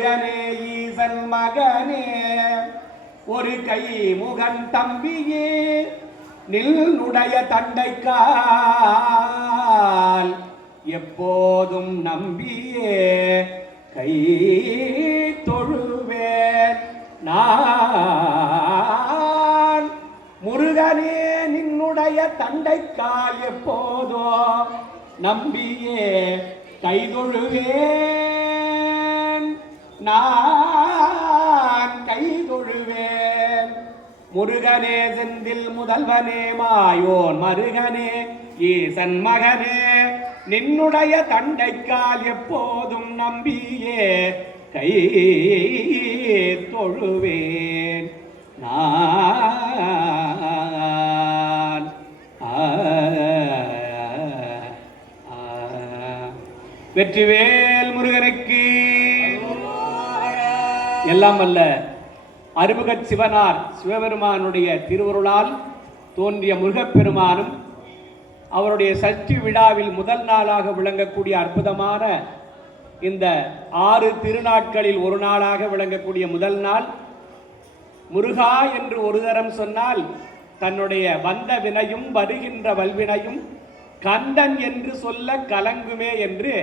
மருகனே ஈசன் மகனே ஒரு கை முகன் தம்பியே நில்னுடைய தண்டைக்கால் எப்போதும் நம்பியே கை தொழுவேன் நான் முருகனே நின்னுடைய தண்டைக்கால் எப்போதோ நம்பியே கை தொழுவேன் நான் கை தொழுவேன் முருகனே செந்தில் முதல்வனே மாயோன் மருகனே ஈசன் மகனே நின்னுடைய தண்டைக்கால் எப்போதும் நம்பியே கை தொழுவேன் நான் வெற்றிவேல் முருகனுக்கு எல்லாம் அல்ல அருமுகச் சிவனார் சிவபெருமானுடைய திருவருளால் தோன்றிய முருகப்பெருமானும் அவருடைய சஷ்டி விழாவில் முதல் நாளாக விளங்கக்கூடிய அற்புதமான இந்த 6 திருநாட்களில் ஒரு நாளாக விளங்கக்கூடிய முதல் நாள் முருகா என்று ஒரு தரம் சொன்னால் தன்னுடைய வந்த வினையும் வருகின்ற வல்வினையும் கந்தன் என்று சொல்ல கலங்குமே என்று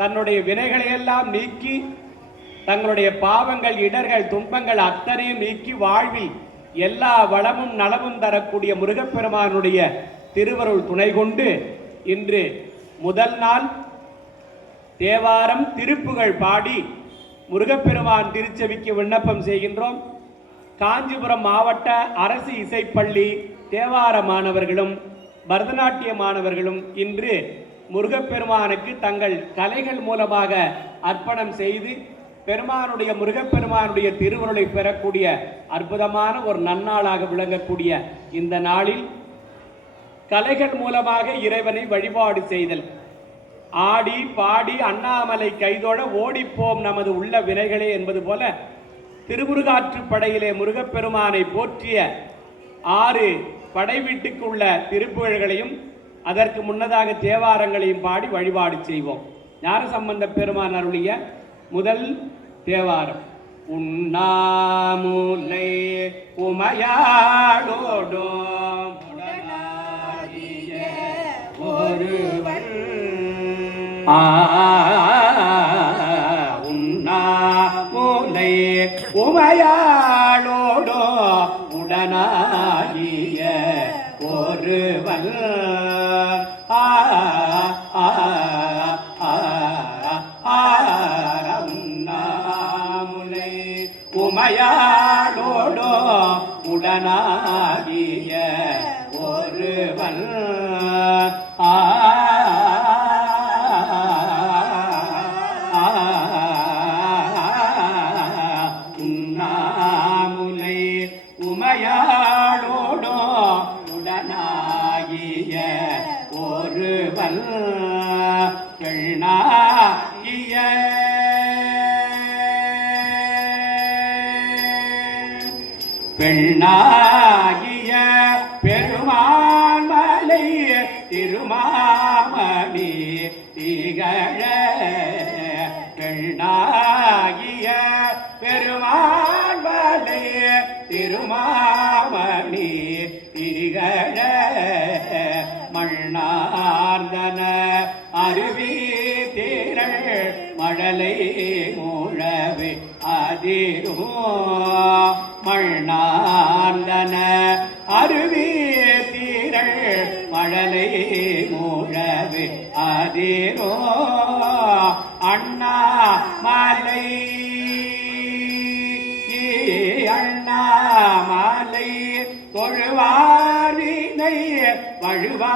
தன்னுடைய வினைகளையெல்லாம் நீக்கி தங்களுடைய பாவங்கள் இடர்கள் துன்பங்கள் அத்தனையும் நீக்கி வாழ்வில் எல்லா வளமும் நலமும் தரக்கூடிய முருகப்பெருமானுடைய திருவருள் துணை கொண்டு இன்று முதல் நாள் தேவாரம் திருப்புகழ் பாடி முருகப்பெருமான் திருச்செவிக்கு விண்ணப்பம் செய்கின்றோம். காஞ்சிபுரம் மாவட்ட அரசு இசைப்பள்ளி தேவார மாணவர்களும் பரதநாட்டிய மாணவர்களும் இன்று முருகப்பெருமானுக்கு தங்கள் கலைகள் மூலமாக அர்ப்பணம் செய்து பெருமானுடைய முருகப்பெருமானுடைய திருவருளை பெறக்கூடிய அற்புதமான ஒரு நன்னாளாக விளங்கக்கூடிய இந்த நாளில் கலைகள் மூலமாக இறைவனை வழிபாடு செய்தல், ஆடி பாடி அண்ணாமலை கைதோட ஓடிப்போம் நமது உள்ள வினைகளே என்பது போல திருமுருகாற்றுப்படையிலே முருகப்பெருமானை போற்றிய 6 படை வீட்டுக்குள்ள திருப்புகழ்களையும் அதற்கு முன்னதாக தேவாரங்களையும் பாடி வழிபாடு செய்வோம். ஞானசம்பந்த பெருமான் அருளிய முதல் தேவாரம். உண்ணாமுலை உமையாளோடும் ஒருவன் உண்ணாமுலை உமையாளோடோ உடனாகிய ஒருவன் உண்ணாமுலை உமையாளோடோ உடனாகிய ஒருவன் உண்ணாமுலை உமையாளோடோ உடனாகிய ஒருவன் பெண்ணாகிய பெண்ணாகிய பெருமான் மலை திருமாமணி திகழ பெண்ணாகிய பெருமான் மலை திருமாமணி திகழ மண்ணார்ந்தன அருவி திரள் மழலை மூழவே அதிரோ மண்ணார்ந்தன அருவி திரள் மழலை மூழவே அதிரோ அண்ணா மலை அண்ணா மலை தொழுவாரினை வழுவா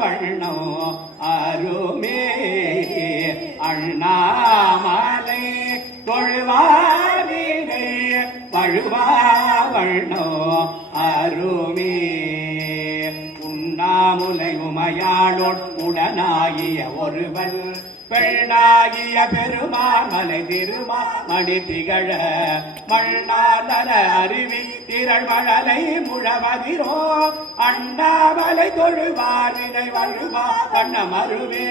வண்ணோ அருமே அண்ணாமலை தொழுவாரினை வழுவா வண்ணோ அருமே உண்ணாமுலை உமையாளோடு உடனாகிய ஒருவன் பெண்ணாகிய பெருமாமலை திருமாமணி திகழ மண்ணாதன அருவி திரள் மழலை முழவதிரோ அண்ணாமலை தொழுவாரினை வழுவா வண்ணமருவே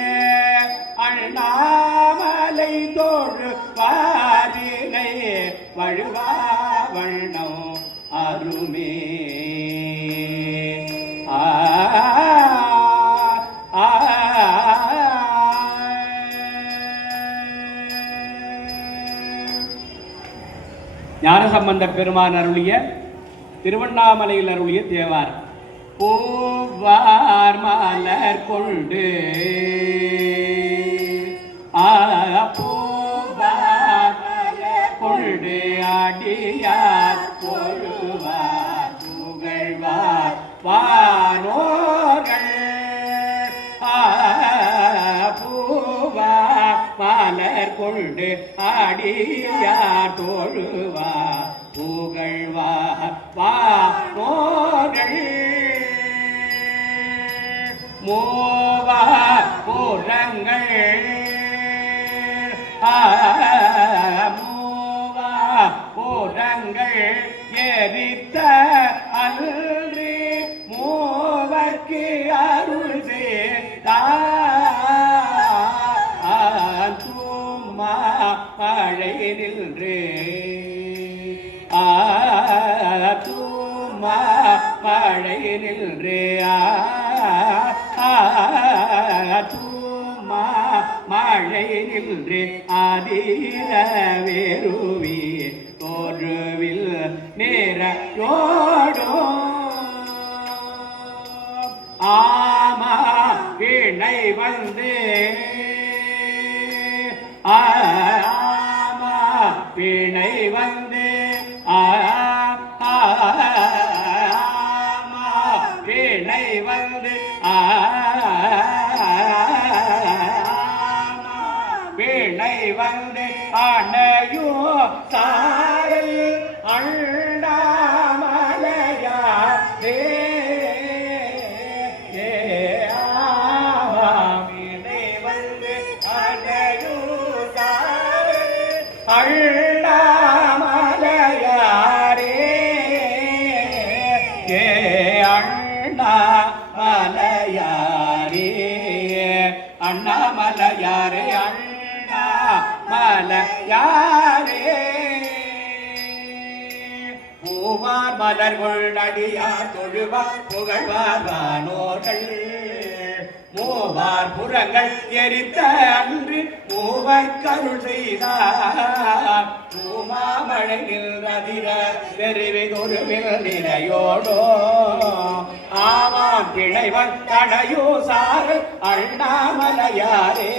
அண்ணாமலை தொழுவாரி வழுவா வண்ணம் அருமே ஞானசம்பந்த பெருமான் அருளிய திருவண்ணாமலையில் அருளிய தேவார். பூவார் மலர் கொண்டு பூவார் மலர் கொண்டு அடியார் கொழுவார் புகழ்வார் வானோர்கள் பூவார் மலர் கொண்டு அடியார் தொழுவார் புகழ்வார் வானோர்கள் மூவா புறங்கள் மூவா புறங்கள் எரித்த அன்றி மூவர்க்கு அருள் செய்தூமா மழை நின்று தூமா மழை நின்று தூமா மழை நின்று ஆதிர வேறுவி தோற்றுவில் நேரோடோ ஆமா பிணை வந்து ஆமா பிணை வந்து ஆமா பிணை வந்து பிணை வந்து அணையோ சாரல் அண்ணாமலையாரே பிணை வந்து அணையோ சாரல் அண்ணாமலையாரே அண்ணாமலையாரே அண்ணாமலையாரே அண்ணாமலையாரே பூவார் மலர்கள் அடியார் தொழுவார் புகழ்வார் வானோர்கள் மூவார் புறங்கள் எரித்த அன்று மூவர் கருள் செய்தார் பூமாமழை நின்றதிர பெருவிதொருவில் நிறையோடோ ஆமாம் பிழைவன் தடையோ சார் அண்ணாமலையாரே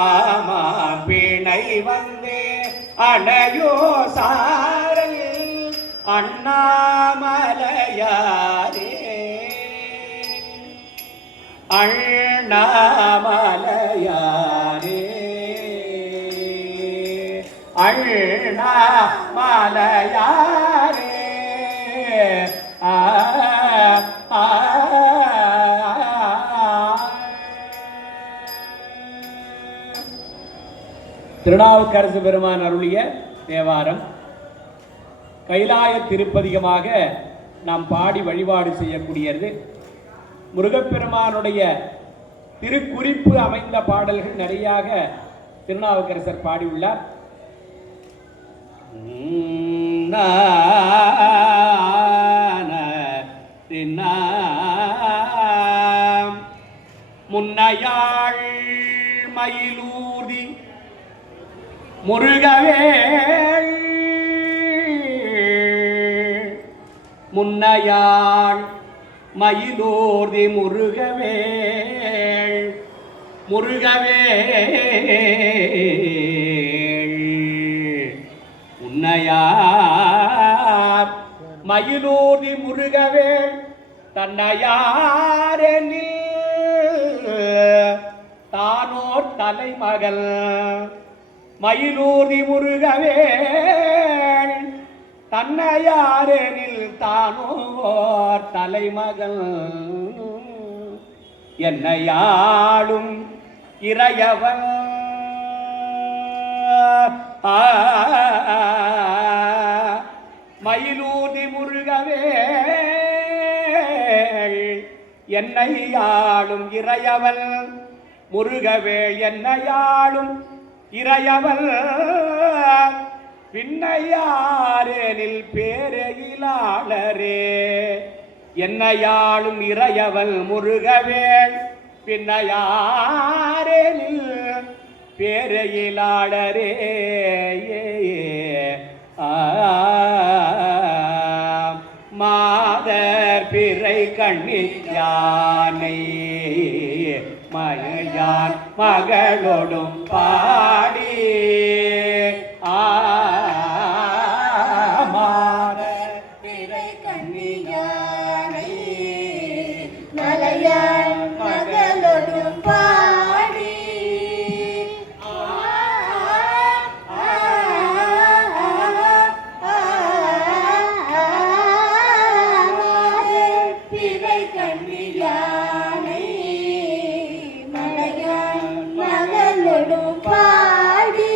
ஆமாம் பிணை வந்தே அணையோ சாரல் அண்ணாமலையாரே அண்ணாமலையாரே அண்ணாமலையாரே திருநாவுக்கரசு பெருமான் அருளிய தேவாரம். கைலாய திருப்பதிகமாக நாம் பாடி வழிபாடு செய்யக்கூடியது. முருகப்பெருமானுடைய திருக்குறிப்பு அமைந்த பாடல்கள் நிறையாக திருநாவுக்கரசர் பாடியுள்ளார். முன்னையாள் மயிலூர்தி முருகவேள் முன்னையாள் மயிலூர்தி முருகவேள் முருகவேள் உன்னையார் மயிலூர்தி முருகவேள் தன்னையாரெனில் தானோர் தலைமகள் மயிலூர்தி முருகவேள் தன்னையாரெனில் தானோர் தலைமகள் என்னையாளும் இறையவன் மயிலூர்தி முருகவேள் என்னையாளும் இறையவள் முருகவேள் என்னையாளும் இறையவள் பின்னையாரேனில் பேரையிலாளரே என்னையாளும் இறையவள் முருகவேள் பின்னையாரேனில் பேரையிலாளரே மாதர் பிறை கண்ணி யானை மழையான் மகளோடும் பாடி மாதர் பிறை கண்ணி யானை மலையான் மகளோடும் பாடி பிறை கண்ணி யானை மலையான் மகளோடும் பாடி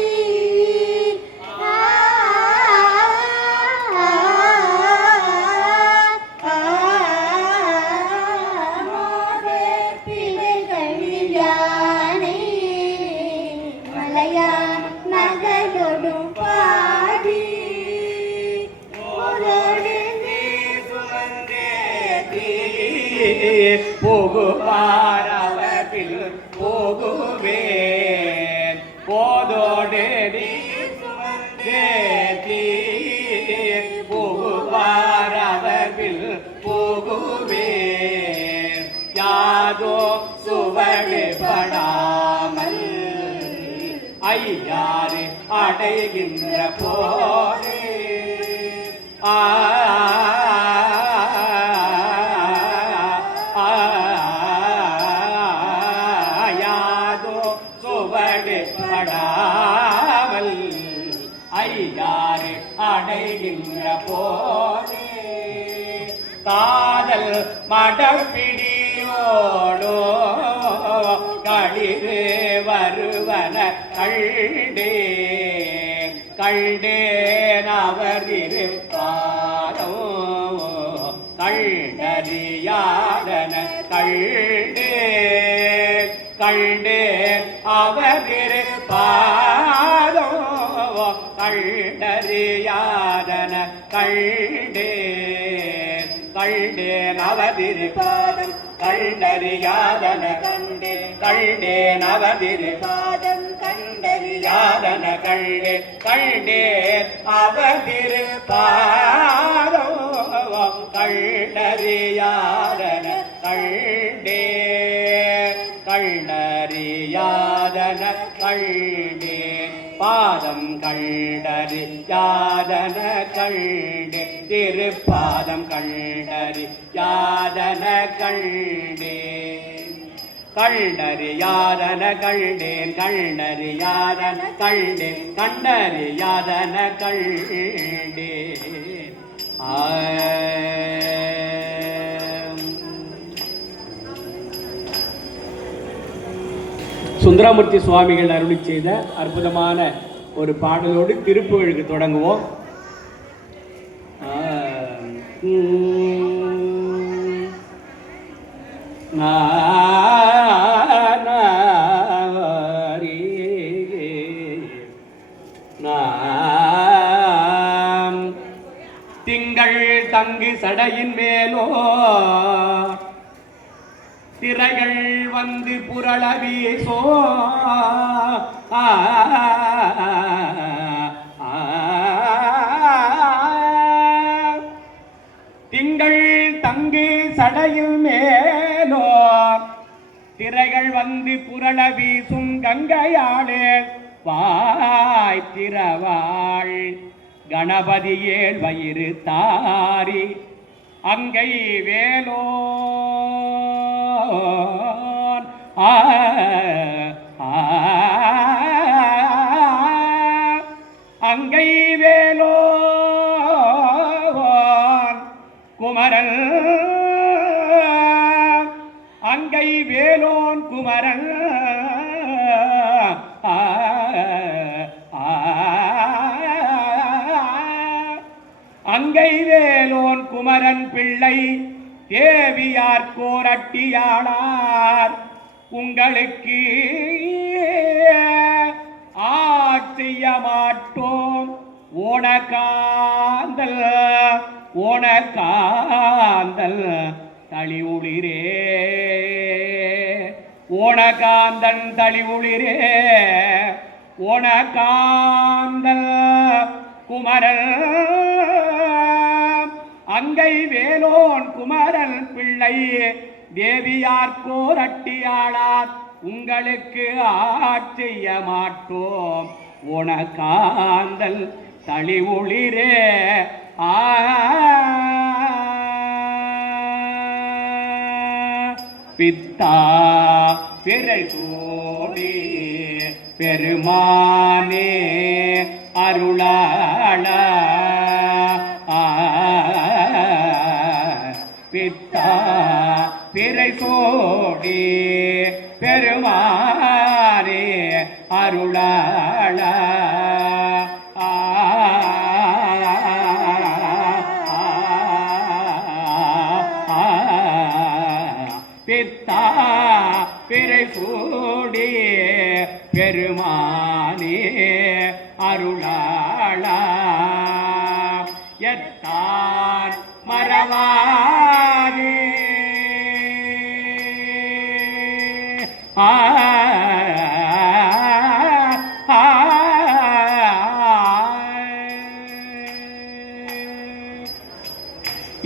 போகுவாரவர்கள் போகுவேன் போதோடு போகுவாரவர்கள் போகுவேன் யாதோ சுவடுபடாமல் ஐயாறு அடைகின்ற போது யாதோ சுவடுபடாமல் ஐயாறு அடைகின்ற போது காதல் மடப்பிடியோடோ களிறு வருவன கண்டேன் அவர் இருப்பாரோ கண்டறியாதன கண்டேன் அவர் இருப்பாரோ கண்டறியாதன கண்டேன் அவதிருப்பாதம் கண்டறியாதன கண்டேன் அவதிருப்பாதம் கண்டறியாதன கண்டேன் அவதிருப்பாதோ கண்டறியாதன கண்டறியாதன கண்டேன் பாதம் கண்டறியாதன கண்டேன் திருப்பாதம் கண்டறியாதன கண்டேன் கண்டறியாதன கண்டேன் கண்டறியாதன கண்டறியாதன கண்டேன் சுந்தரமூர்த்தி சுவாமிகள் அருளி செய்த அற்புதமான ஒரு பாடலோடு திருப்புகழுக்கு தொடங்குவோம். திங்கள் தங்கு சடையின் மேலோ திரைகள் வந்து புரள வீசோ திங்கள் தங்கு சடையில் மேலோ திரைகள் வந்து புரள வீசும் கங்கையாளே வாய் திறவாள் கணபதியேல் வயிறு தாரி அங்கை வேலோ அங்கை வேலோன் குமரன் அங்கை வேலோன் குமரன் அங்கை வேலோன் குமரன் பிள்ளை தேவியார் கோரட்டியாளார் உங்களுக்கு ஆட்சிய மாட்டோம் ஓணக்காந்தல் ஓணக்காந்தல் தளி உளிரே ஓணக்காந்தன் தளி உளிரே ஓணக்காந்தல் குமரன் அங்கை வேலோன் குமரன் பிள்ளை தேவியார்கோர் அட்டியாளார் உங்களுக்கு ஆட்சிய மாட்டோம் ஓணக்காந்தல் தளி ஒளிரே பித்தா பிறை சூடி பெருமானே அருளாள பித்தா பிறை சூடி பெருமானே அருளாள பித்தா பிறை சூடி பெருமானே அருளாள எத்தான் மறவாதே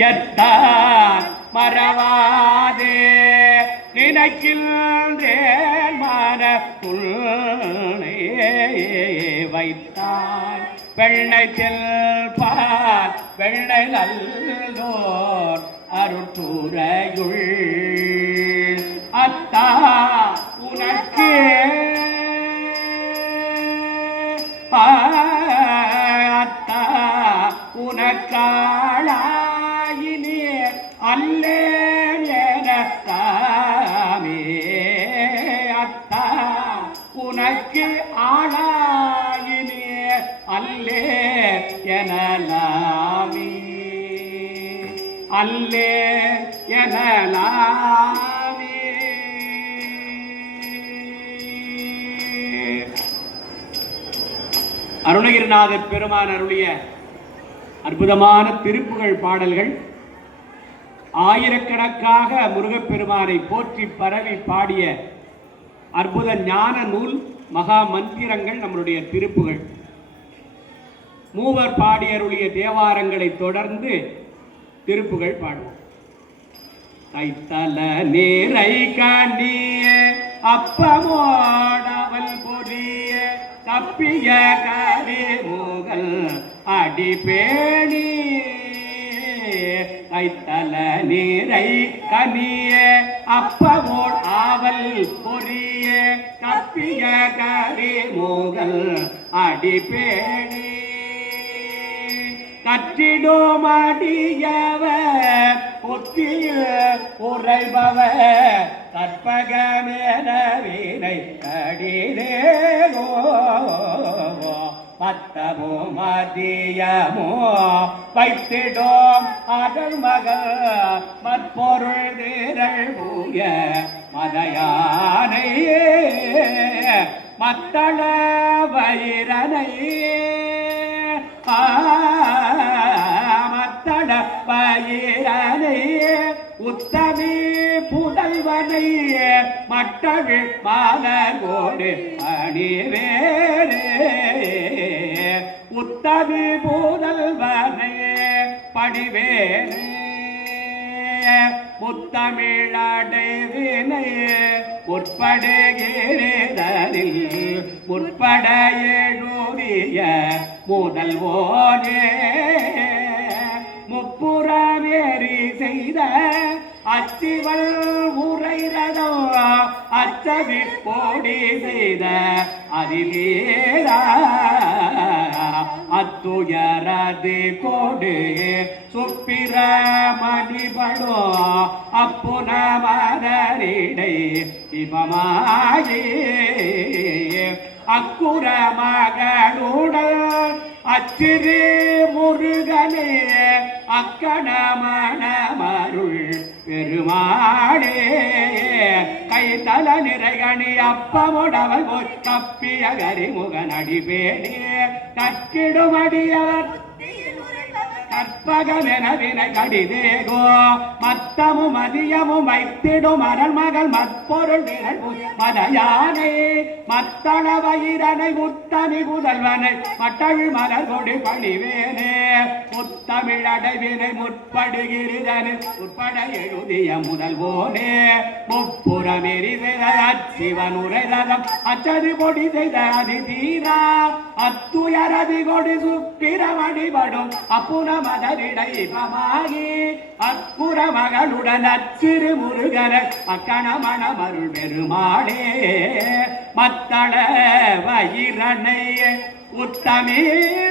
எத்தான் மறவாதே நினைக்கின்றேன் மனத்துள்ளே வைத்தாய் வெள்ளை செல்பார் வெள்ளை நல்லோர் அருட்டுரையுள் அத்தா உனக்கே அத்தா உனக்காளாயினே அல்லேன் எனத்தாமே அத்தா உனக்கு ஆளாயினே அல்லே எனலாமே அல்லே எனலாமே அருணகிரிநாதர் பெருமான் அருளிய அற்புதமான திருப்புகழ் பாடல்கள். ஆயிரக்கணக்காக முருகப்பெருமானை போற்றி பரவி பாடிய அற்புத ஞான நூல் மகா மந்திரங்கள் நம்முடைய திருப்புகழ். மூவர் பாடி அருளிய தேவாரங்களை தொடர்ந்து திருப்புகழ் பாடுவோம். கைத்தல நேரை கண்ணிய அப்பமோடவல் பொரிய தப்பிய கரே மூகல் அடிபேணி கைத்தல நீரை கனிய அப்பவோர் ஆவல் பொரிய தப்பிய கரே மூகல் அடிபேணி கற்றிடோம் அடியவர் புத்திய உரைபவர் கற்பகமேனவினை கடிதேகோ பத்தமோ மதியமோ வைத்திடோம் அதன் மகள் மற்பொருள் திரள் பூய மதையானையே மத்தள வயிரனையே மத்தள வயிரனையே உத்தமி புதல்வனையே மட்டவிழ் மாலோடு அணிவேரே உத்தமி புதல்வனையே படிவேரே முத்தமிழடைவினையே உட்படுகிறேதனில் முற்பட எழுதிய முதல்வோனே முப்புறமேறி செய்த அச்சிவல் உரைரதோ அச்சவி போடி செய்த அதிலீரா அத்துயரது கோடு சுப்பிர மணிபடோ அப்புன மரரிடை இவமாயே அக்குற மகளுடன் அச்சிறு முருகனே அக்கணமணமருள் பெருமாளே கைத்தல நிறைகணி அப்பமுடவல் போய் தப்பிய கரிமுகன் அடிபேனே கற்றிடுமடியவர் கற்பகமென வினை கடிதேகோ மத்தமும் மதியமும் வைத்திடும் அரண்மகள் மற்பொருள் மதயானை மத்தள வயிரனை முத்தமி புதல்வனை மட்டழ் மலர் கொடி பணிவேனே முத்தமிழ் அடைவினை முற்படுகிறதனை உட்பட எழுதிய முதல்வோனே முப்புறமெறி சிவன் உரைரதம் அச்சது கொடி செய்த அதி தீரா அத்துயரதி கொடி சுப்பிரமணிபடும் அப்புன மதரிடைபமாகி அக்குற மகளுடன் அச்சிறு முருகர அக்கணமண மருள் பெருமாளே மத்தள வயிரனை உத்தமே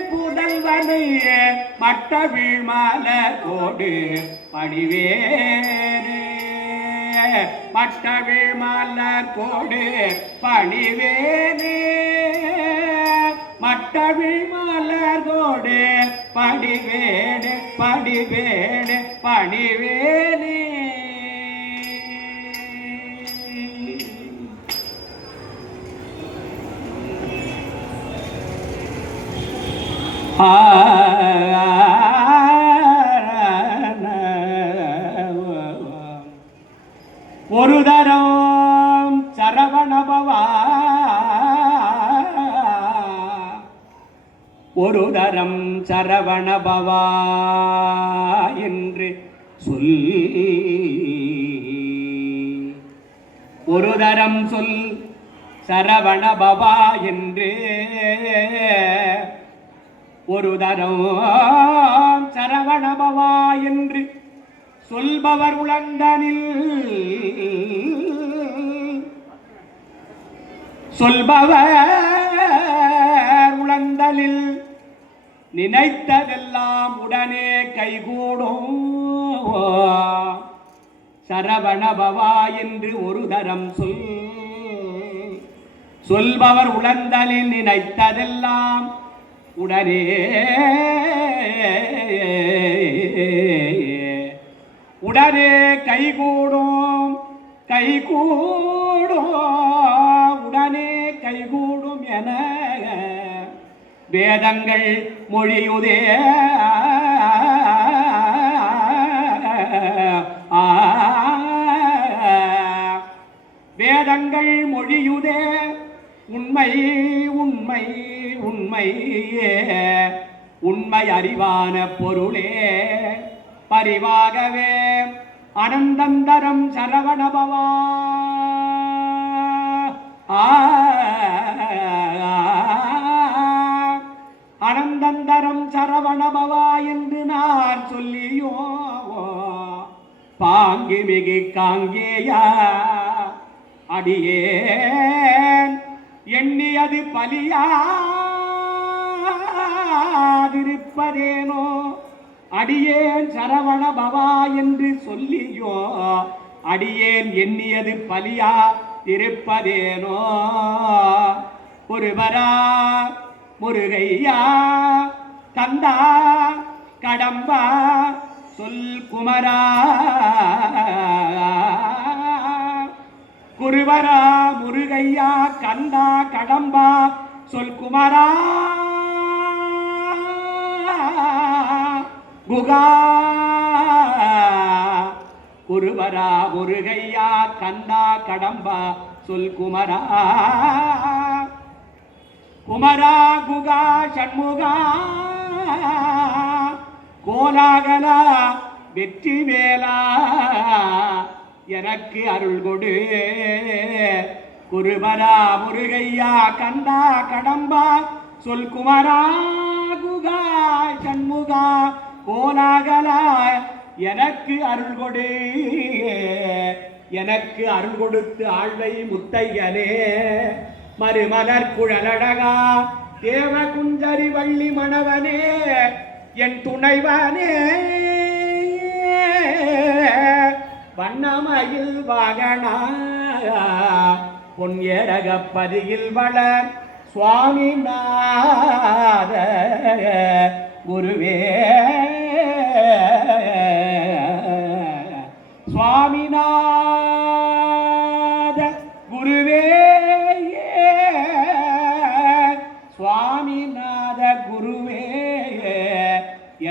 புதல்வனை மட்ட வீழ்மால கோடு பணிவேனே மட்ட வீழ்மால கோடு பணிவேனே மட்டவிழ் மலர்கோடு படிவேடு படிவேடு பணிவேனே ஒரு தரம் சரவணபவா ஒரு தரம் சரவணபவா என்று சொல் ஒரு தரம் சொல் சரவணபவா என்று ஒரு தரம் சரவணபவா என்று சொல்பவர் உலந்தனில் சொல்பவர் உலந்தலில் நினைத்ததெல்லாம் உடனே கைகூடும் சரவணபவா என்று ஒரு தரம் சொல்பவர் உலந்தலில் நினைத்ததெல்லாம் உடனே உடனே கைகூடும் கைகூடும் உடனே கைகூடும் என வேதங்கள் மொழியுதே வேதங்கள் மொழியுதே உண்மை உண்மை உண்மையே உண்மை அறிவான பொருளே பரிவாகவே அனந்தந்தரம் சரவணபவா அனந்தந்தரம் சரவணபவா என்று நான் சொல்லியோ பாங்கி மிகு காங்கேயா அடியேன் எண்ணியது பலியாதிருப்பதேனோ அடியேன் சரவணபவா என்று சொல்லியோ அடியேன் எண்ணியது பலியா இருப்பதேனோ ஒருவரா முருகையா கந்தா கடம்பா சொல் குமரா குருவரா முருகையா கந்தா கடம்பா சொல் குமரா குகா குருவரா முருகையா கந்தா கடம்பா சொல் குமரா குமரா குகா சண்முகா கோலாகலா வெற்றி வேலா எனக்கு அருள் கொடு குருவரா முருகையா கந்தா கடம்பா சொல் குமரா குகா சண்முகா கோலாகலா எனக்கு அருள் கொடு எனக்கு அருள் கொடுத்து ஆழ்வை முத்தையனே மறுமலர் குழலழகா தேவ குஞ்சரி வள்ளி மணவனே என் துணைவனே வண்ணமயில் வாகனா பொன்யரகப்பதியில் வளர் சுவாமிநாத குருவே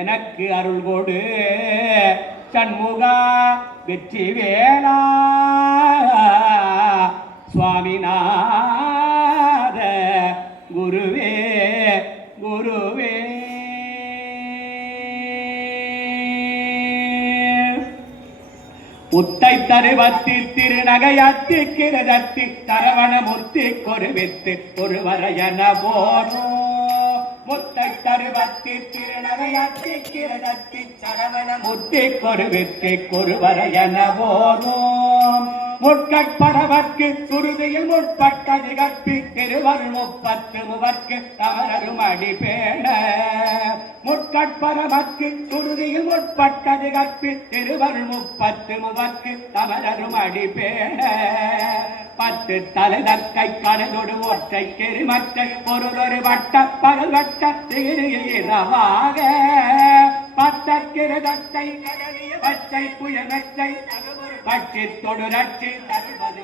எனக்கு அருள் கொடு சண்முகா வெற்றி வேளா சுவாமிநாத குருவே குருவே. முத்தை தருவத்தி திருநகையத்தி கிரதத்தி சரவணமூர்த்தி கொருவித்து ஒருவரையன போனோ. முத்தை தருவத்தி திருநகையத்தி கிரதத்தி சரவணமூர்த்தி கொருவித்து ஒருவரையன போனோ. முட்கட்பரவர்க்கு சுருதியில் முற்பட்டது கற்பி திருவருள் 30 மூவர்க்கு தவறரும் அடிபேட. முட்கட்பரவர்க்கு சுருதியில் முற்பட்டது கற்பி திருவருள் 30 மூவர்க்கு தவறரும் அடிபேட. 10 தலைதற்கை கடலொடு ஒற்றை கெருமற்றை பொருளொரு வட்ட பகல் வட்ட திகிரியிரவாக 10 கிருதத்தை கடலிய பச்சை புயலச்சை பட்சி தொடுரட்சி அறுபது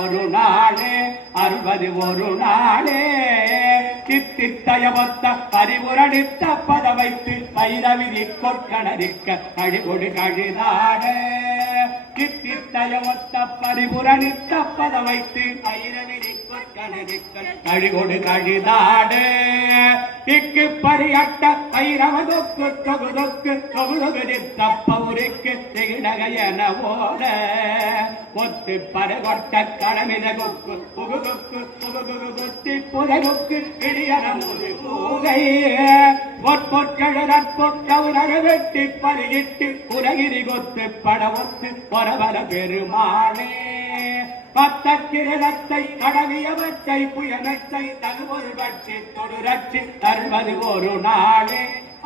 ஒரு நாளே 61 நாளே தித்தித்தயமொத்த பரிபுரணித்த பத வைத்து பைரவிதி கொற்கணரிக்க கழிகொடு கழிதாட. தித்தித்தயமொத்த பரிபுரணித்த பத வைத்து பைரவிதி கொற்கணரிக்க கழிகொடு கழிதாட. திக்கு பரியட்ட பைரவ தொக்கு தொகுதொக்கு தொகுதொகுதித்த பௌரிக்கு திகிடகையன ஓட. ஒத்து பரகொட்ட கடமித கொக்கு புகுதொக்கு புகுகு கொத்தி புதகுக்கு கிளியன முது பூகை. பொற்கழறற்பொற்கவுனர வெட்டி பலியிட்டு புறகிரி கொத்து படவொத்து பொறவர பெருமாளே. 10 கிரதத்தை கடவிய வச்சை புயனச்சை தகுவொரு பட்சி தொடுரட்சி 61 நாளே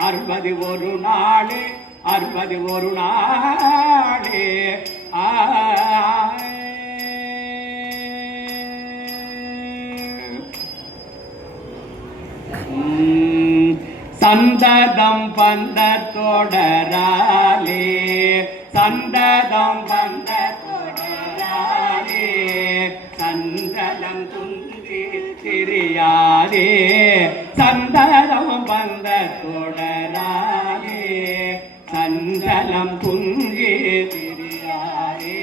61 நாளே 61 நாளே. சந்ததம் பந்த தொடராலே சந்ததம் பந்த தொடராலே சந்தலம் குந்தி திரியாதே. சந்ததம் பந்த தொடராலே சந்தலம் குந்தி திரியாதே.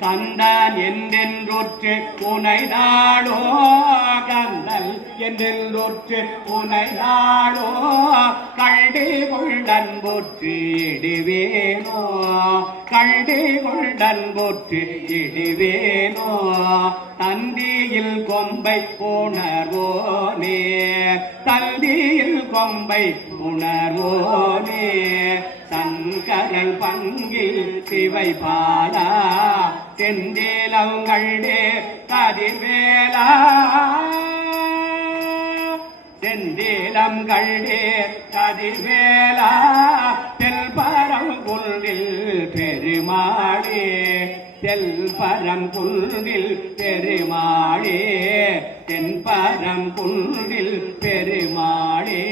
கந்தன் என்றென்றொற்று புனை நாளோ கந்தல் என்றென்றொற்று புனை நாளோ கல்டி கொண்டன் போற்று இடுவேனோ கல்டி கொண்டன் போற்று இடுவேனோ. தந்தியில் கொம்பை புணர்வோனே தந்தியில் கொம்பை புணர்வோனே. சங்கரன் பங்கில் சிவை பாலா செந்தேலங்களே கதிர்வேலா செந்தேலங்களே கதிர்வேலா. தெல்பரம் குன்றில் பெருமாளே தெல்பரம் குன்றில் பெருமாளே தென்பரம் குன்றில் பெருமாளே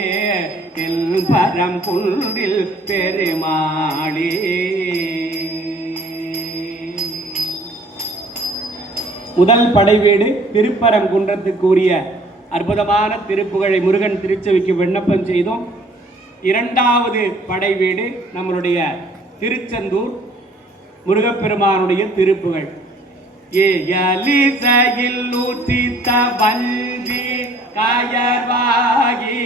தெல்பரம் குன்றில் பெருமாளே. முதல் படைவீடு திருப்பரங்குன்றத்துக்கு உரிய அற்புதமான திருப்புகழை முருகன் திருச்செவிக்கு விண்ணப்பம் செய்தோம். 2வது படைவீடு நம்மளுடைய திருச்செந்தூர் முருகப்பெருமானுடைய திருப்புகழ். ஏலிசையில் ஊற்றித்த வஞ்சி காயர்வாகி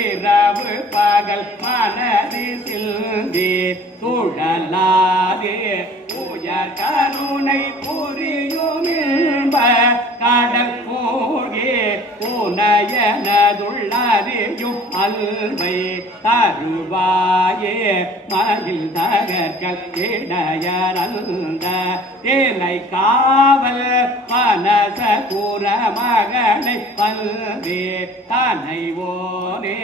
இரவு பகல் மனதி சிந்தி துழலாதே உயர் கருணை புரியும் கடல் மூழ்கே புனையனதுள்ளறியும் அல்மை தருவாயே மகிழ் தகர்கள் இடையறந்த தேனை காவல் மனச கூற மகனை பல்வே தனை ஓனே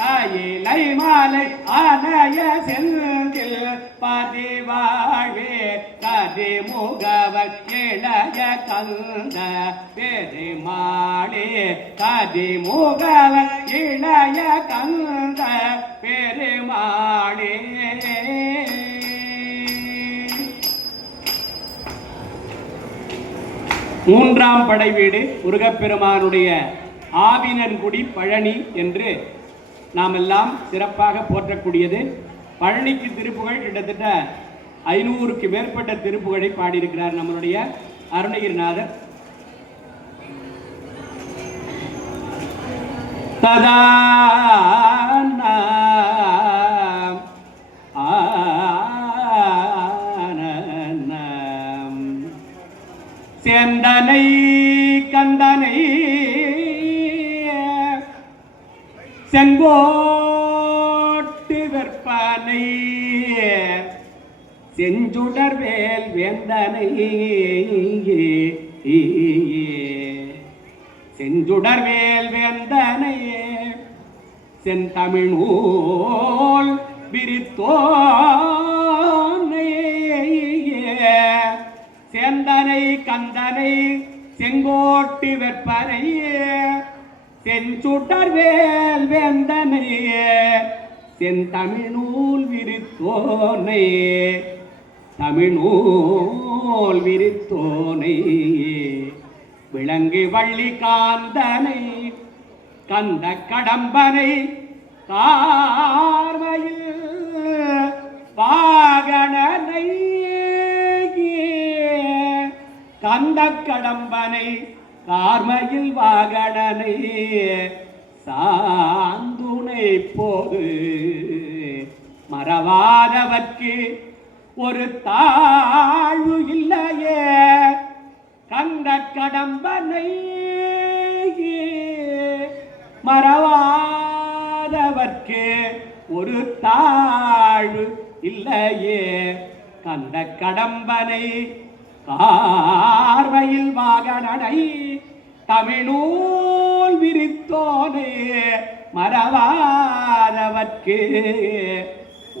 கையிலை மாலை அணைய செந்தில் பதிவாழ்வே கதி முகவர் இளைய கந்த பெருமாளே கதி முகவர் இளைய கந்த பெருமாளே. மூன்றாம் படை வீடு முருகப்பெருமானுடைய ஆவினன்குடி பழனி என்று நாம் எல்லாம் சிறப்பாக போற்றக்கூடியது. பழனிக்கு திருப்புகழ் கிட்டத்தட்ட 500க்கு மேற்பட்ட திருப்புகழை பாடியிருக்கிறார் நம்மளுடைய அருணகிரிநாதர். ததா சேந்தனை கந்தனை செங்கோட்டு வெற்பனை செஞ்சுடர் வேல் வேந்தனை செஞ்சுடர் வேல் வேந்தனை செந்தமிழ் நூல் விரித்தோனை சேந்தனை கந்தனை செங்கோட்டு வெற்பனை செஞ்சுடர் வேல் வேந்தனை செந்தமிழ் நூல் விரித்தோனை தமிழ் நூல் விரித்தோனை விளங்கு வள்ளி காந்தனை கந்த கடம்பனை கார்மையில் வாகனனை கந்த கடம்பனை கார்மையில் வாகனனை சாந்துணை போது மறவாதவர்க்கு ஒரு தாழ்வு இல்லையே கந்த கடம்பனை மறவாதவர்க்கு ஒரு தாழ்வு இல்லையே கந்த கடம்பனை கார்வையில் வாகனனை தமிழூல் விரித்தோனே மறவாதவர்க்கு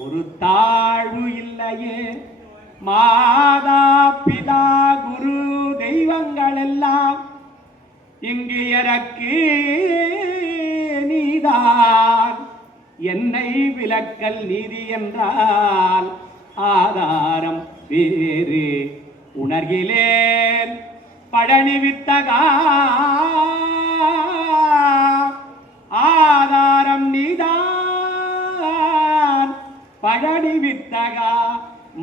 ஒரு தாழ்வு இல்லையே மாதா பிதா குரு தெய்வங்கள் எல்லாம் இங்கு எனக்கு நீதான் என்னை விலக்கல் நீதி என்றால் ஆதாரம் வேறு உணர்கிலேன் பழனி வித்தகா ஆதாரம் நீதான் பழனி வித்தகா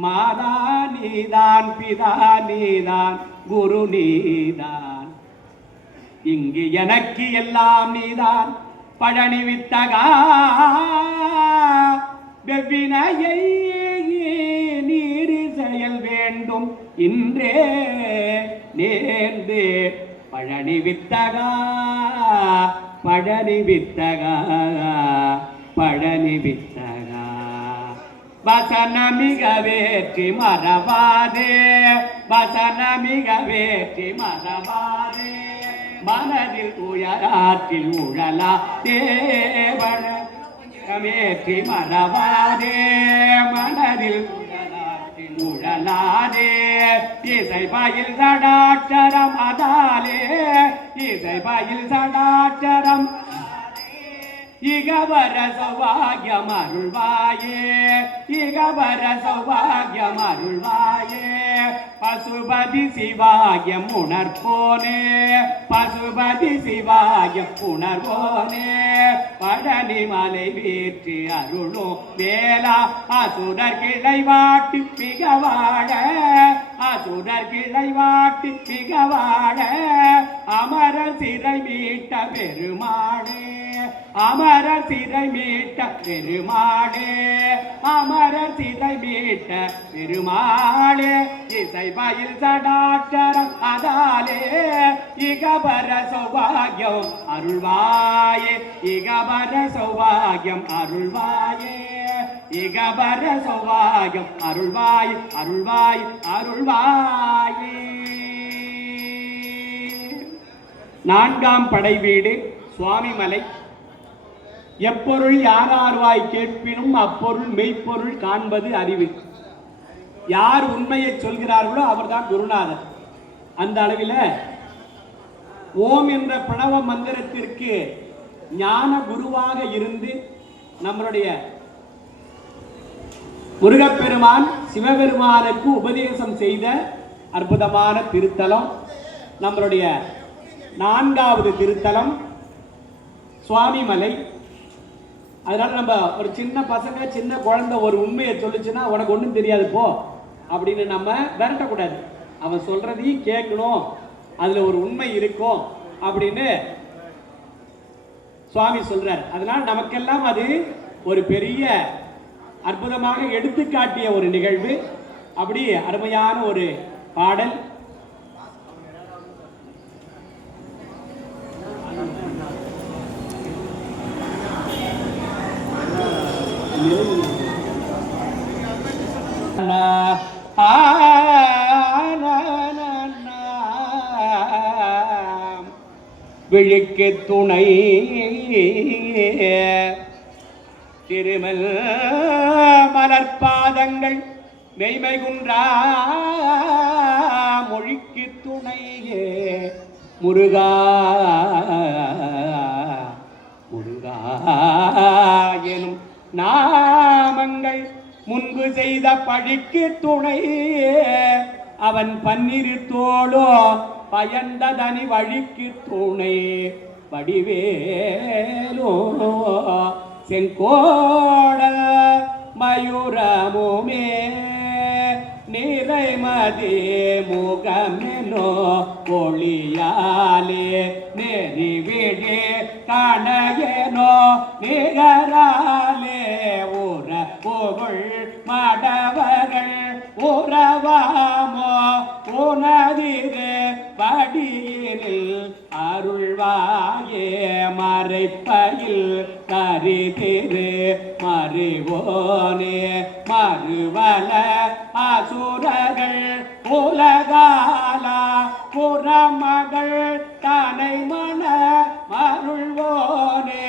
மாதா நீதான் பிதா நீதான் குரு நீதான் இங்கு எனக்கு எல்லாம் நீதான் பழனி வித்தகா வெவ்வினையை நீரி செயல் வேண்டும் இன்றே நேர்ந்து பழனி வித்தகா பழனி வித்தகா பழனி வித்தகா வசனமிக வேற்றி மறவாதே வசனமிக வேற்றி மறவாதே மனதில் உயராற்றில் உழலா தேவன வேற்றி மறவாதே மனதில் உயராற்றில் உழலாதே இசை பயில் சடாட்சரம் அதாலே இசை பயில் சடாட்சரம் இகவர சௌபாகியம் அருள்வாயே இகவர சௌபாகியம் அருள்வாயே பசுபதி சிவாயம் உணர்வோனே பசுபதி சிவாயம் உணர்வோனே பழனி மலை வீற்றி அருளும் வேளா அசுரர் கிளை வாட்டி மிக வாழ அசுரர் கிளை வாட்டி மிக வாழ அமரர் சிறை மீட்ட பெருமாளே அமரர் சிறை மீட்ட பெருமாளே அமரர் சிறை மீட்ட பெருமாளே இசை பயில் சடாட்சரம் அதாலே இகபர சௌபாகியம் அருள்வாயே இகபர சௌபாகியம் அருள்வாயே இகபர சௌபாகியம் அருள்வாய் அருள்வாய் அருள்வாயே. நான்காம் படை வீடு சுவாமிமலை. எப்பொருள் யாரார்வாய் கேட்பினும் அப்பொருள் மெய்ப்பொருள் காண்பது அறிவு. யார் உண்மையை சொல்கிறார்களோ அவர்தான் குருநாதர். அந்த அளவில் ஓம் என்ற பிரணவ மந்திரத்திற்கு ஞான குருவாக இருந்து நம்மளுடைய முருகப்பெருமான் சிவபெருமானுக்கு உபதேசம் செய்த அற்புதமான திருத்தலம் நம்மளுடைய 4வது திருத்தலம் சுவாமிமலை. அதனால நம்ம ஒரு சின்ன பசங்க சின்ன குழந்தை ஒரு உண்மையை சொல்லுச்சுன்னா உனக்கு ஒன்றும் தெரியாது போ அப்படின்னு நம்ம விரட்டக்கூடாது. அவன் சொல்றதையும் கேட்கணும், அதுல ஒரு உண்மை இருக்கும் அப்படின்னு சுவாமி சொல்றார். அதனால நமக்கெல்லாம் அது ஒரு பெரிய அற்புதமாக எடுத்துக்காட்டிய ஒரு நிகழ்வு. அப்படி அருமையான ஒரு பாடல். விழிக்கு துணை திருமல் மலர்பாதங்கள் மெய்மை குன்றா மொழிக்கு துணையே முருகா முருகா எனும் நாமங்கள் முன்பு செய்த பழிக்கு துணை அவன் பன்னிரு தோளோ பயந்ததனி வழிக்கு துணை வடிவேலோ செங்கோட மயூரமுமே நிறைமதி முகமெனோ ஒளியாலே நெறிவிழே கணையனோ நிகராலே ஊர புகழ் மடவர்கள் உறவாமோ உனதிரு படியினில் அருள்வாயே மறைப்பையில் கரிதிரு மறுவோனே மறுவல அசுரர்கள் உலகாலா புறமகள் தனை மன மருள்வோனே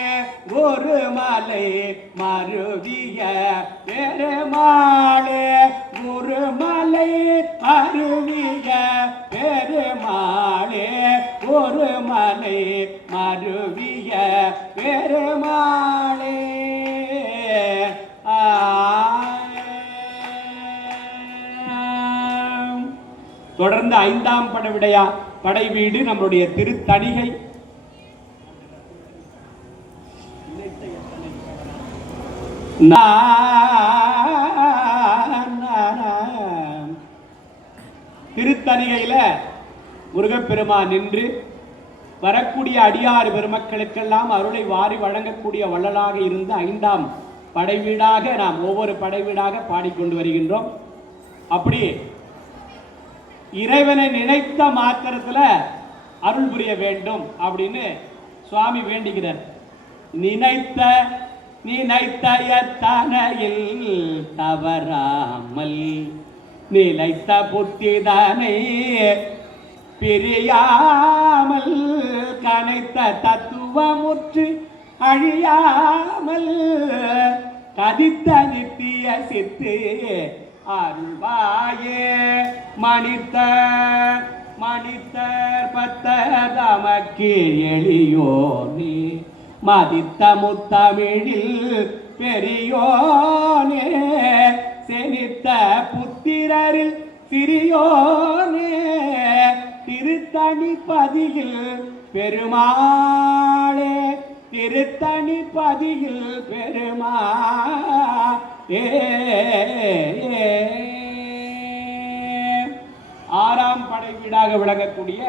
குருமலை மருவிய பெருமாளே குருமலை மருவிய பெருமாளே குருமலை மருவிய பெருமாளே. தொடர்ந்து 5ஆம் படவிடையா படை வீடு நம்முடைய திருத்தணிகை. திருத்தணிகையில முருகப்பெருமான் நின்று வரக்கூடிய அடியாறு பெருமக்களுக்கெல்லாம் அருளை வாரி வழங்கக்கூடிய வள்ளலாக இருந்த 5ஆம் படை வீடாக நாம் ஒவ்வொரு படை வீடாக பாடிக்கொண்டு வருகின்றோம். அப்படி இறைவனை நினைத்த மாத்திரத்துல அருள் புரிய வேண்டும் அப்படின்னு சுவாமி வேண்டுகிறார். நினைத்த எத்தனையில் தவறாமல் நிலைத்த புத்திதனை பிரியாமல் கனைத்த தத்துவமுற்று அழியாமல் கதித்த நித்திய சித்து அருள்வாயே மனிதர் பத்ததமக்கு எளியோனே மதித்த முத்தமிழில் பெரியோனே செனித்த புத்திரரில் சிறியோனே திருத்தணி பதியில் பெருமாளே திருத்தணி பதியில் பெருமாளே. 6ஆம் படை வீடாக விளங்கக்கூடிய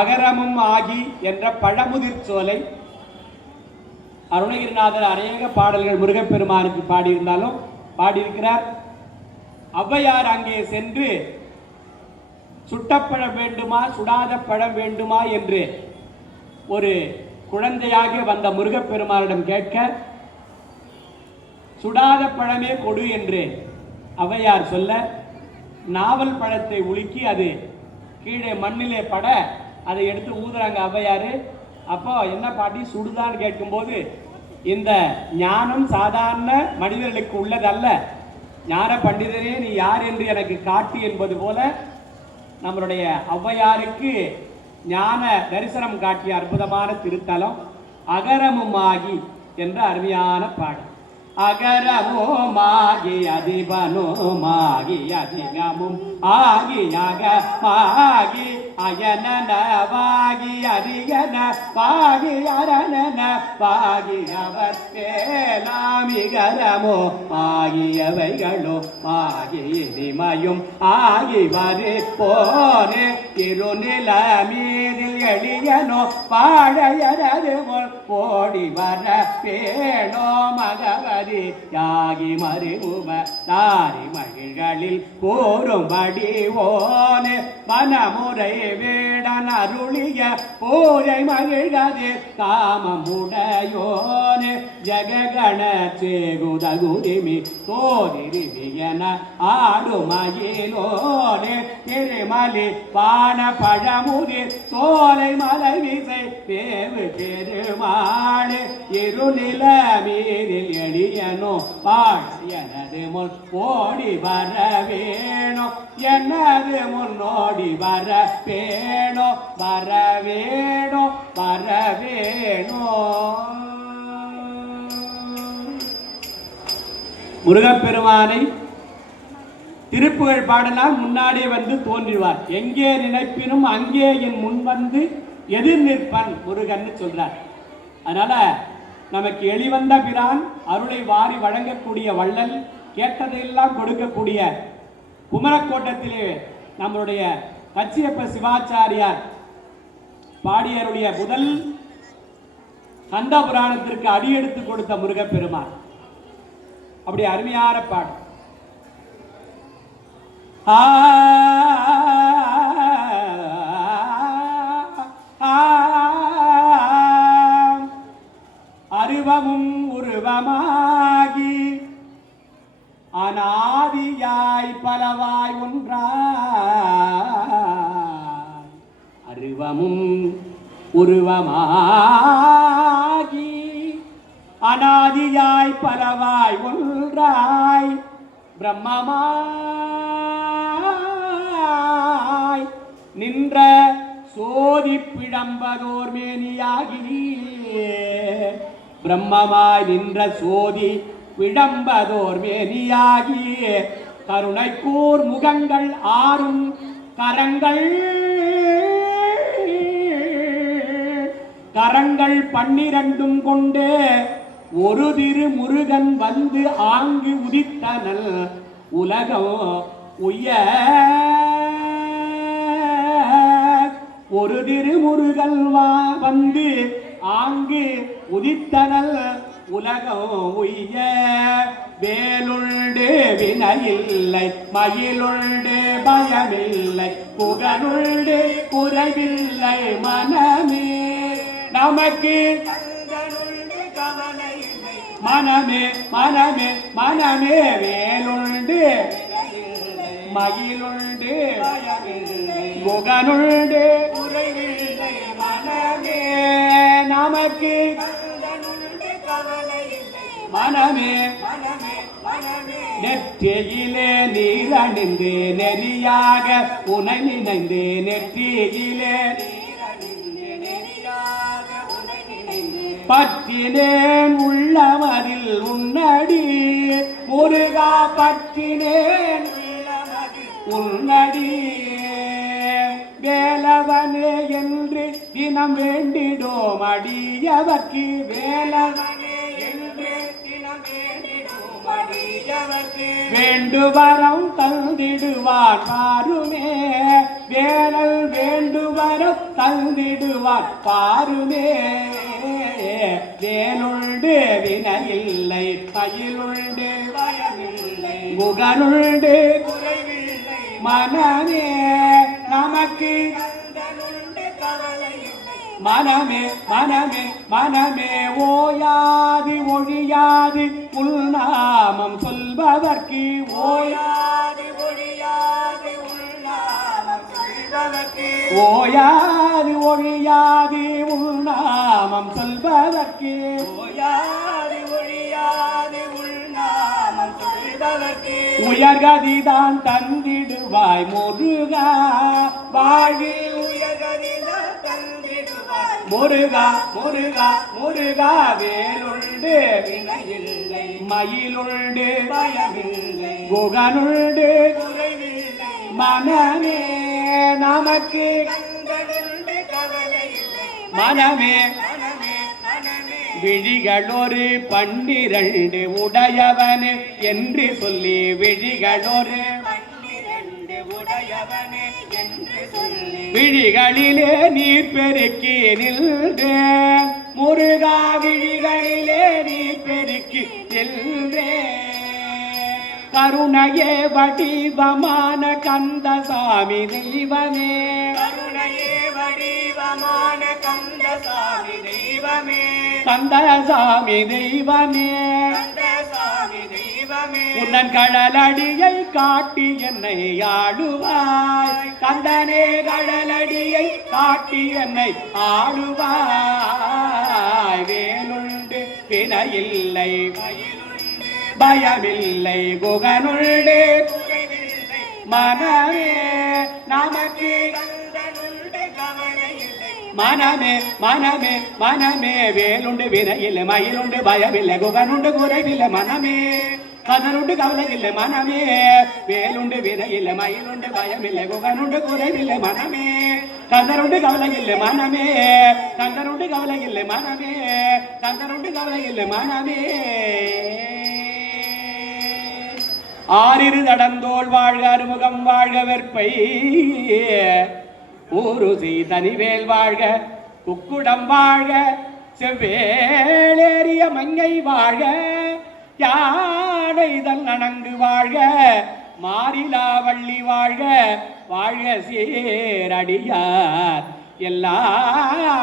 அகரமும் ஆகி என்ற பழமுதிர் சோலை அருணகிரிநாதர் அநேக பாடல்கள் முருகப்பெருமானுக்கு பாடியிருந்தாலும் பாடியிருக்கிறார். ஔவையார் அங்கே சென்று சுட்டப்பழம் வேண்டுமா சுடாத பழம் வேண்டுமா என்று ஒரு குழந்தையாக வந்த முருகப்பெருமானிடம் கேட்க சுடாத பழமே கொடு என்று ஔவையார் சொல்ல நாவல் பழத்தை உலுக்கி அது கீழே மண்ணிலே பட அதை எடுத்து ஊதுறாங்க ஔவையாரு. அப்போ என்ன பாட்டி சுடுதான்னு கேட்கும்போது இந்த ஞானம் சாதாரண மனிதர்களுக்கு உள்ளதல்ல, ஞான பண்டிதரே நீ யார் என்று எனக்கு காட்டு என்பது போல நம்மளுடைய ஔவையாருக்கு ஞான தரிசனம் காட்டிய அற்புதமான திருத்தலம் அகரமுமாகி என்ற அருமையான பாடல். அகரமுமாகி அதிபனுமாகி அதிகமும் ஆகி அகமாகி அயனன வாகி அரியன வாகி அரணன வாகி அவர் பேலாமிகரமோ ஆகியவைகளோ ஆகி இனிமையும் ஆகி வரு போனே இருநில மீதில் எளியனோ வாழையரது ஓடி வர பேணோ மகவதி யாகி மறிவுவ தாரி மகிழ்களில் கூறும்படி ஓனே மனமுறை வேடன் அருளிய பூஜை மகிழ்கது காமமுடையோனே ஜககண சேகுதகுரிமி தோதிரிவியன ஆடுமயிலோனே திருமலி பான பழமுதிர் சோலை மலை விசை பேவு பெருமாளே இருநில மீதில் எளியனோ பாழையனது முன் ஓடி வர வேணோ என்னது முன்னோடி வர வேணோ வர வேணோ வர வேணோ. முருகப்பெருமானை திருப்புகழ் பாடலாம் முன்னாடியே வந்து தோன்றிவார். எங்கே நினைப்பினும் அங்கே என் முன் வந்து எதிர் நிற்பன் முருகன் சொல்றார். அதனால நமக்கு எளிவந்த பிரான் அருளை வாரி வழங்கக்கூடிய வள்ளல் கேட்டதையெல்லாம் கொடுக்கக்கூடிய குமரக்கோட்டத்திலே நம்மளுடைய கச்சியப்ப சிவாச்சாரியார் பாடியருடைய முதல் கந்த புராணத்திற்கு அடியெடுத்து கொடுத்த முருகப்பெருமான். அப்படி அருமையான பாடு. அருவமும் உருவமாகி அநாதியாய் பலவாய் ஒன்றாய் அருவமும் உருவமாகி அநாதியாய் பலவாய் ஒன்றாய் பிரம்மமாய் நின்ற சோதி பிழம்பதோர் மேனியாகி பிரம்மமாய் நின்ற சோதி பிழம்பதோர் மேனியாகி கருணைக்கூர் முகங்கள் ஆறும் கரங்கள் 12 கொண்டு ஒரு திரு முருகன் வந்து ஆங்கு உதித்தனல் உலகம் உய்ய ஒரு திருமுருகன் வந்து ஆங்கு உதித்தனல் உலகம் உய்ய வேலுண்டு வினையில்லை மயிலுண்டு பயமில்லை புகழுண்டு குறைவில்லை மனமே நமக்கு மனமே மனமே மனமே வேலுண்டு மயிலுண்டு புகழுண்டு குறைவில்லை மனமே நமக்கு மனமே நெற்றியிலே நீரணிந்து நெறியாக உனை நினைந்து நெற்றியிலே பற்றினேன் உள்ளமதில் உன்னடி முருகா பற்றினேன் உன்னடி வேலவனே என்று தினம் வேண்டிடோம் அடியவர்க்கு வேலவனே என்று தினம் வேண்டிடோம் அடியவர்க்கு வேண்டுவரம் தந்திடுவார் பாருமே வேலல் வேண்டுவரம் தந்திடுவார் பாருமே வேலுண்டு வினையில்லை பயிலுண்டு பயமில்லை முகனுண்டு குறைவில்லை மனமே நமக்கு மனமே மனமே மனமே ஓயாது ஒழியாது உள்நாமம் சொல்பவர்க்கு ஓயாது ஒழியாது உள்நாமம் சொல்பவர்க்கு ஓயாது ஒழியாது உள்நாமம் சொல்பவர்க்கு ஓயாது ஒழியாது உள்நாமம் சொல்பவர்க்கு உயர்கதிதான் தந்திடுவாய் முருகா வாழ்வில் உயர்கதிதான் தந்திடுவாய் முருகா முருகா முருகா வேலுண்டு வினையில்லை மயிலுண்டு பயமில்லை குகனுண்டு குறைவில்லை மனமே நமக்கு கண்களுண்டு கவலை இல்லை மனமே மனமே மனமே விழிகள் ஒரு 12 உடையவனே என்று சொல்லி விழிகள் ஒரு 12 உடையவனே என்று சொல்லி விழிகளிலே நீர் பெருக்கி நின்றே முருகா விழிகளிலே நீர் பெருக்கி நின்றே கருணையே வடிவமான கந்தசாமி தெய்வமே கருணையே வடிவமான கந்தசாமி தெய்வமே கந்தசாமி தெய்வமே கந்தசாமி தெய்வமே உன்னன் கடலடியை காட்டி என்னை ஆடுவாய் கந்தனே கடலடியை காட்டி என்னை ஆடுவாய் வேலுண்டு வினையில்லை பயமில்லை குகனுள்ளே குறைவில்லை மனமே நமக்கு கந்தனுண்டு கவலை இல்லை மனமே மனமே மனமே வேலுண்டு வினையில்லை மயிலுண்டு பயமில்லை குகனுண்டு குறைவில்லை மனமே கதனுண்டு கவலையில்லை மனமே வேலுண்டு வினையில்லை மயிலுண்டு பயமில்லை குகனுண்டு குறைவில்லை மனமே கந்தனுண்டு கவலையில்லை மனமே கந்தனுண்டு கவலையில்லை மனமே கந்தனுண்டு கவலையில்லை மனமே ஆறிரு தடந்தோள் வாழ்க அறுமுகம் வாழ்க வெற்பை ஊருசி தனிவேல் வாழ்க குக்குடம் வாழ்க செவ்வேளேறிய மங்கை வாழ்க யானைதல் நனங்கு வாழ்க மாறிலா வள்ளி வாழ்க வாழ்க சேரடியார்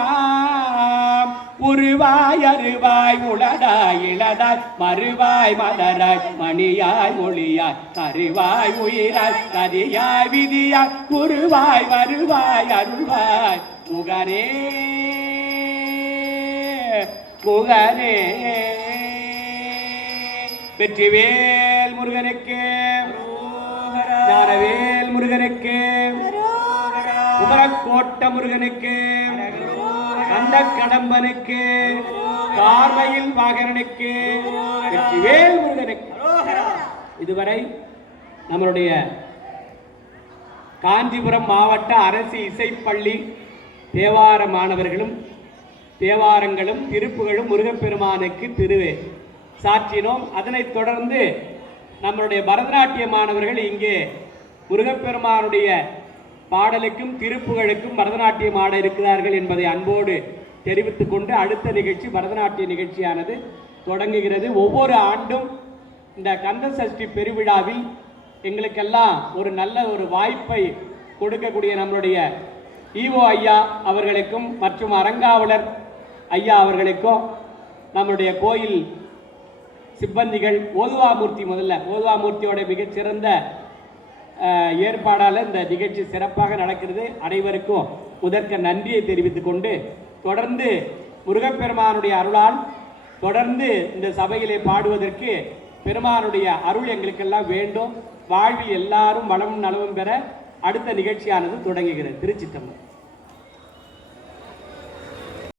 எல்லாம் உருவாய் அருவாய் உளதாய் இளதாய் மறுவாய் மலராய் மணியாய் ஒளியாய் கருவாய் உயிராய் கதியாய் விதியாய் குருவாய் வருவாய் அருள்வாய் குகரே குகரே வெற்றிவேல் முருகனுக்கு ஞானவேல் முருகனுக்கு குமரக்கோட்ட முருகனுக்கு கந்த கடம்பனுக்கு பார்வையில் வாகரனுக்கு வெற்றிவேல் முருகனுக்கு. இதுவரை நம்மளுடைய காஞ்சிபுரம் மாவட்ட அரசு இசைப்பள்ளி தேவார மாணவர்களும் தேவாரங்களும் திருப்புகளும் முருகப்பெருமானுக்கு திருவே சாற்றினோம். அதனைத் தொடர்ந்து நம்மளுடைய பரதநாட்டிய மாணவர்கள் இங்கே முருகப்பெருமானுடைய பாடலுக்கும் திருப்புகளுக்கும் பரதநாட்டியம் ஆட இருக்கிறார்கள் என்பதை அன்போடு தெரிவித்துக் கொண்டு அடுத்த நிகழ்ச்சி பரதநாட்டிய நிகழ்ச்சியானது தொடங்குகிறது. ஒவ்வொரு ஆண்டும் இந்த கந்த சஷ்டி பெருவிழாவில் எங்களுக்கெல்லாம் ஒரு நல்ல ஒரு வாய்ப்பை கொடுக்கக்கூடிய நம்மளுடைய ஈவோ ஐயா அவர்களுக்கும் மற்றும் அரங்காவலர் ஐயா அவர்களுக்கும் நம்மளுடைய கோயில் சிப்பந்திகள் ஓதுவாமூர்த்தி முதல்ல ஓதுவாமூர்த்தியோட மிகச்சிறந்த ஏற்பாடால் இந்த நிகழ்ச்சி சிறப்பாக நடக்கிறது. அனைவருக்கும் முதற்க நன்றியை தெரிவித்துக் கொண்டு தொடர்ந்து முருகப்பெருமானுடைய அருளால் தொடர்ந்து இந்த சபையிலே பாடுவதற்கு பெருமானுடைய அருள் எங்களுக்கெல்லாம் வேண்டும். வாழ்வில் எல்லாரும் வளமும் நலமும் பெற அடுத்த நிகழ்ச்சியானது தொடங்குகிறது. திருச்சிற்றம்பலம்.